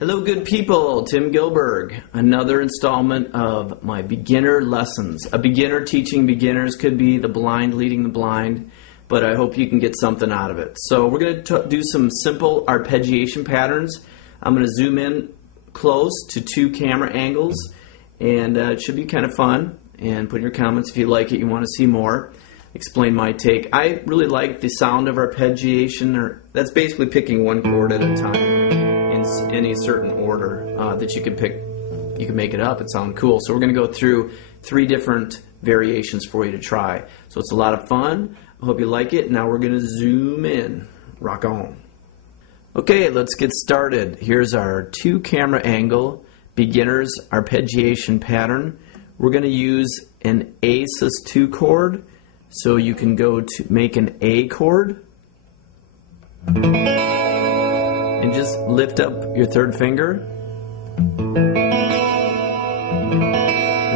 Hello good people, Tim Gilberg. Another installment of my beginner lessons. A beginner teaching beginners, could be the blind leading the blind, but I hope you can get something out of it. So we're going to do some simple arpeggiation patterns. I'm going to zoom in close to 2 camera angles, and it should be kind of fun. And put in your comments if you like it, you want to see more. Explain my take. I really like the sound of arpeggiation, or that's basically picking one chord at a time in any certain order that you can pick. You can make it up, it sounds cool. So we're going to go through 3 different variations for you to try. So it's a lot of fun. I hope you like it. Now we're going to zoom in. Rock on. Okay, let's get started. Here's our 2 camera angle beginners arpeggiation pattern. We're going to use an A sus2 chord. So you can go to make an A chord and just lift up your 3rd finger, and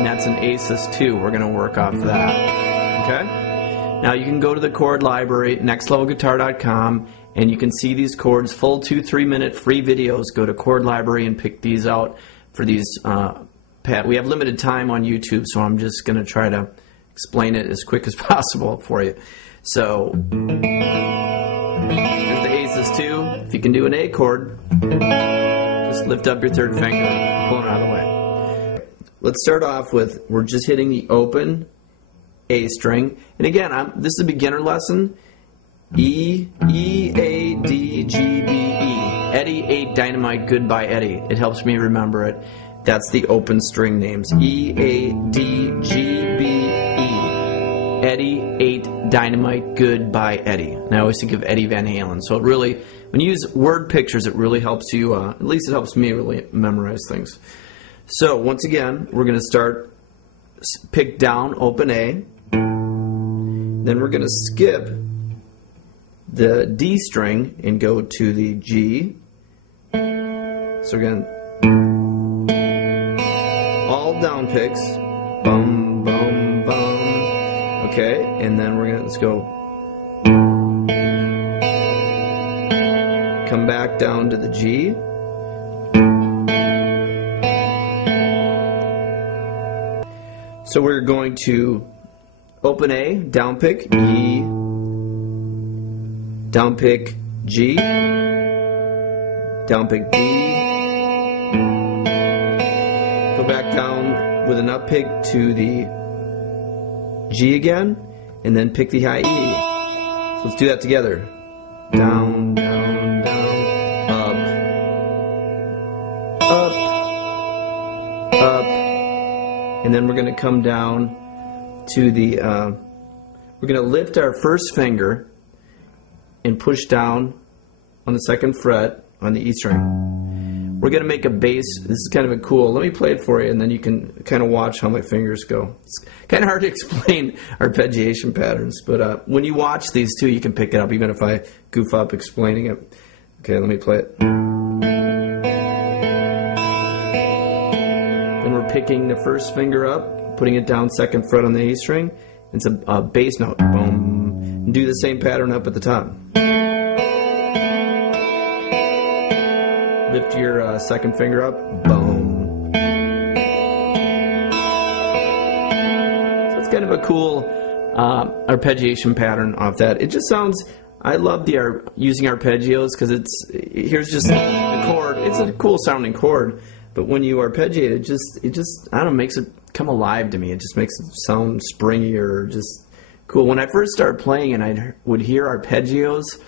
that's an A sus2. We're going to work off that. Okay? Now you can go to the chord library, nextlevelguitar.com, and you can see these chords, full 2-3 minute free videos. Go to chord library and pick these out for these. We have limited time on YouTube, so I'm just going to try to explain it as quick as possible for you. So here's the A sus2. If you can do an A chord, just lift up your 3rd finger, pull it out of the way. Let's start off with, we're just hitting the open A string. And again, this is a beginner lesson. E, E, A, D, G, B, E. Eddie 8 Dynamite Goodbye Eddie. It helps me remember it. That's the open string names. E, A, D, G, B, E. Eddie 8 Dynamite Goodbye Eddie. And I always think of Eddie Van Halen. So it really, when you use word pictures, it really helps you, at least it helps me really memorize things. So once again, we're going to start, pick down, open A. Then we're going to skip the D string and go to the G. So again, all down picks, bum, bum, bum. Okay, and then we're gonna, let's go, come back down to the G. So we're going to open A, down pick, E, down pick, G, down pick, D, go back down with an up pick to the G again, and then pick the high E. So let's do that together. Down, down, down, up, up, and then we're going to come down to the, we're going to lift our 1st finger and push down on the 2nd fret on the E string. We're going to make a bass. This is kind of a cool. Let me play it for you, and then you can kind of watch how my fingers go. It's kind of hard to explain arpeggiation patterns, but when you watch these two, you can pick it up, even if I goof up explaining it. Okay, let me play it. Then we're picking the 1st finger up, putting it down 2nd fret on the A string. It's a bass note. Boom. And do the same pattern up at the top. Lift your 2nd finger up, boom. So it's kind of a cool arpeggiation pattern off that. It just sounds, I love the using arpeggios because here's just a chord. It's a cool sounding chord, but when you arpeggiate it just I don't know, makes it come alive to me. It just makes it sound springy or just cool. When I first started playing and I would hear arpeggios,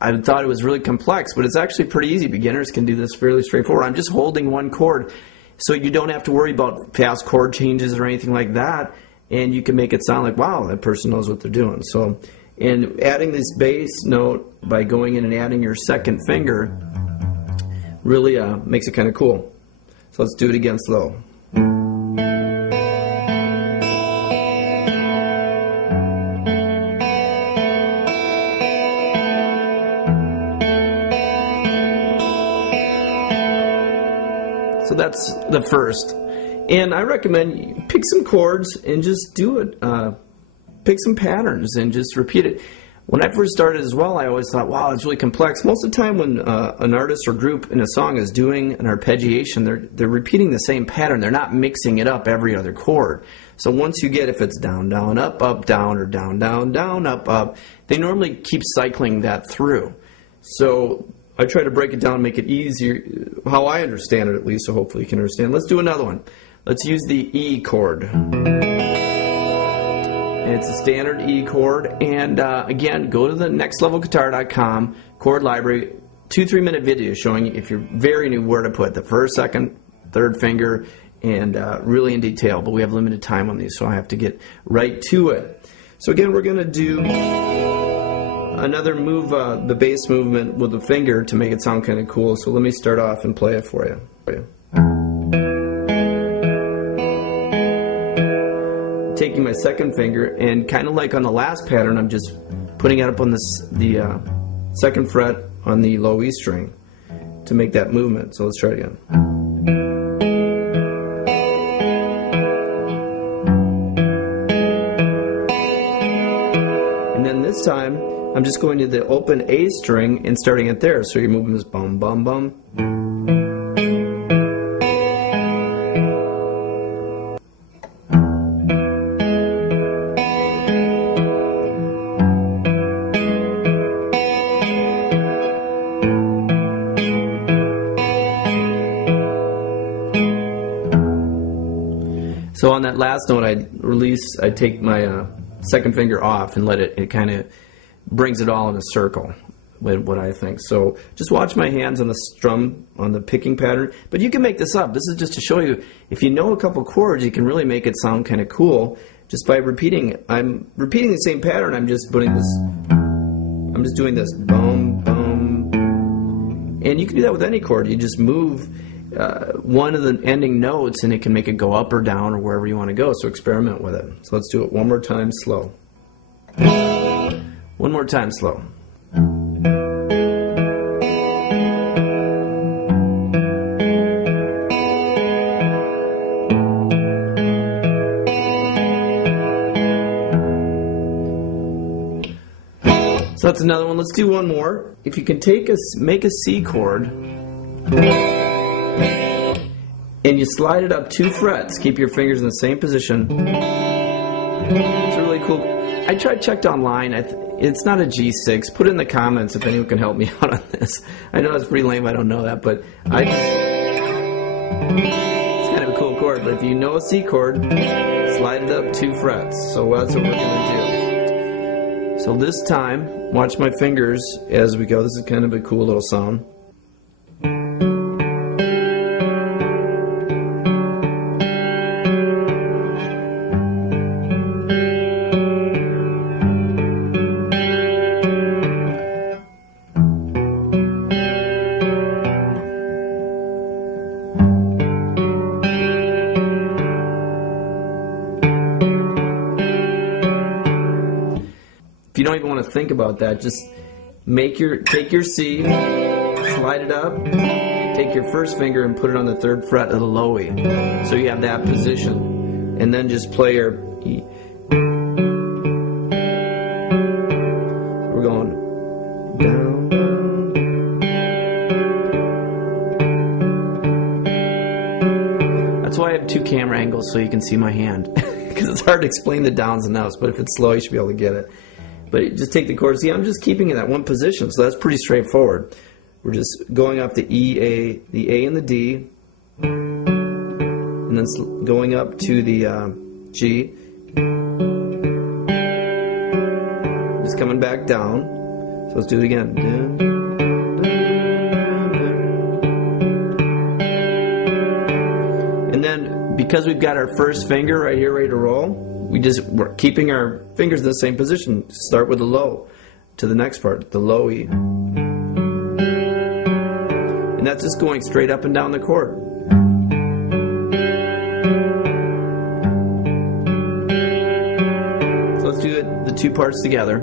I thought it was really complex, but it's actually pretty easy. Beginners can do this fairly straightforward. I'm just holding one chord, so you don't have to worry about fast chord changes or anything like that, and you can make it sound like, wow, that person knows what they're doing. So, and adding this bass note by going in and adding your 2nd finger really makes it kind of cool. So let's do it again slow. So that's the 1st. And I recommend you pick some chords and just do it. Pick some patterns and just repeat it. When I first started as well, I always thought, wow, it's really complex. Most of the time when an artist or group in a song is doing an arpeggiation, they're repeating the same pattern. They're not mixing it up every other chord. So once you get, if it's down, down, up, down, or down, down, down, up, they normally keep cycling that through. So I try to break it down and make it easier, how I understand it at least, so hopefully you can understand. Let's do another one. Let's use the E chord. It's a standard E chord, and again, go to the nextlevelguitar.com chord library, 2-3 minute video showing you, if you're very new, where to put the first, second, third finger, and really in detail. But we have limited time on these, so I have to get right to it. So again, we're going to do another move, the bass movement with the finger to make it sound kind of cool. So let me start off and play it for you. Taking my second finger, and kind of like on the last pattern, I'm just putting it up on the second fret on the low E string to make that movement. So let's try it again. And then this time, I'm just going to the open A string and starting it there. So your movement is bum, bum, bum. So on that last note, I take my second finger off and let it kind of brings it all in a circle, what I think. So just watch my hands on the strum, on the picking pattern. But you can make this up. This is just to show you, if you know a couple chords, you can really make it sound kind of cool just by repeating. I'm repeating the same pattern. I'm just putting this, I'm just doing this, boom, boom. And you can do that with any chord. You just move one of the ending notes and it can make it go up or down or wherever you want to go. So experiment with it. So let's do it one more time slow. One more time slow. So that's another one. Let's do one more. If you can make a C chord and you slide it up 2 frets, keep your fingers in the same position. It's really cool. I checked online. It's not a G6. Put it in the comments if anyone can help me out on this. I know it's pretty lame. I don't know that, but it's kind of a cool chord. But if you know a C chord, slide it up 2 frets. So that's what we're going to do. So this time, watch my fingers as we go. This is kind of a cool little sound. If you don't even want to think about that, just take your C, slide it up, take your first finger and put it on the 3rd fret of the low E. So you have that position. And then just play your E. We're going down, down. That's why I have 2 camera angles so you can see my hand. Because it's hard to explain the downs and outs, but if it's slow you should be able to get it. But just take the chord. See, I'm just keeping it at one position, so that's pretty straightforward. We're just going off the E, A, the A and the D, and then going up to the G, just coming back down. So let's do it again. And then, because we've got our first finger right here ready to roll, we're keeping our fingers in the same position. Start with the low to the next part, the low E. And that's just going straight up and down the chord. So let's do the 2 parts together.